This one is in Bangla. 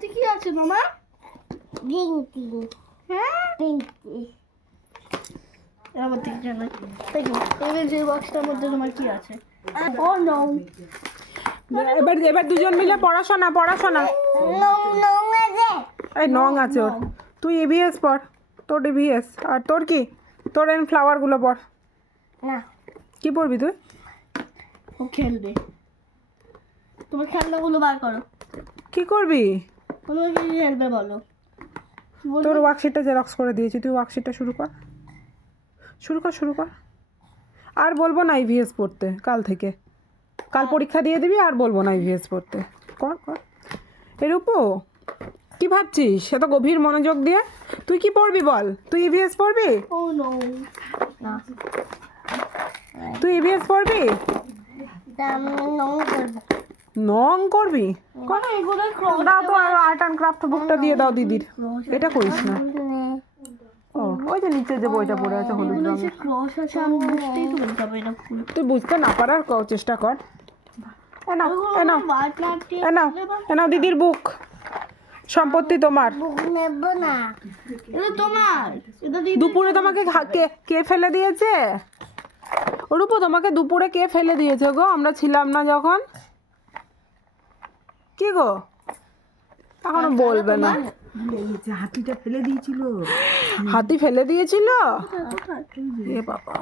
কি আছে মামা? পিঙ্কি। হ্যাঁ পিঙ্কি। আমার ঠিক জানা দেখো এই যে বক্সটার মধ্যে তোমার কি আছে? ও নো এবার এবার দুজন মিলে পড়াশোনা পড়াশোনা নং নং আছে। এই নং আছে ওর। তুই ইভিএস পড়, তোর ইভিএস। আর তোর কি? তোর এন ফ্লাওয়ারগুলো পড়। না কি পড়বি তুই? ও খেলবে। তোমার খেলনাগুলো বার করো। কি করবি? তোমার কি খেলবে বলো? তোর ওয়ার্কশিটটা জেরক্স করে দিয়েছি, তুই ওয়ার্কশিটটা শুরু কর। শুরু কর শুরু কর। আর বলবো না ইভিএস পড়তে কাল থেকে। কাল পরীক্ষা দিয়ে দিবি, আর বলবো না ইভিএস পড়তে। কর কর। এর উপর কি ভাবছিস এত গভীর মনোযোগ দিয়ে? তুই কি পড়বি বল? তুই ইভিএস পড়বি? ও নো না তুই ইভিএস পড়বি? নং করবো। নং করবি? কর এগুলো ক্রস দাও তো আর্ট অ্যান্ড ক্রাফট বুকটা দিয়ে দাও দিদির। এটা করিস না। ও ওই যে নিচে যে বইটা পড়ে আছে হলুদ এগুলো যে রঙের। ক্রস আছে আমি বুঝতেই তো বলতে হবে না ফুল। তুই বুঝতে না পারার চেষ্টা কর। এ নাও এ নাও এ নাও এ নাও দিদির বুক। সম্পত্তি তোমার। বুক নেব না। এটা তোমার। এটা দিদি দুপুরে তোমাকে কে কে ফেলে দিয়েছে? রূপো তোমাকে দুপুরে কে ফেলে দিয়েছে গো? আমরা ছিলাম না যখন। কি গো? এখনো বলবে না। হাতিটা ফেলে দিয়েছিল। হাতি ফেলে দিয়েছিল? কোথায়? এ বাবা।